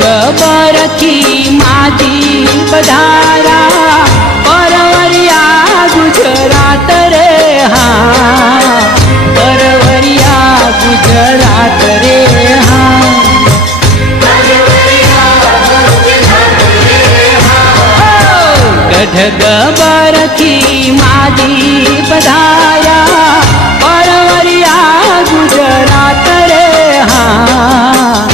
गबरखी माजी बधारा परवरिया गुजरात रे हाँ परवरिया गुजरात रे हाँ गढ़ गबरखी माजी बधारा परवरिया गुजरात रे हाँ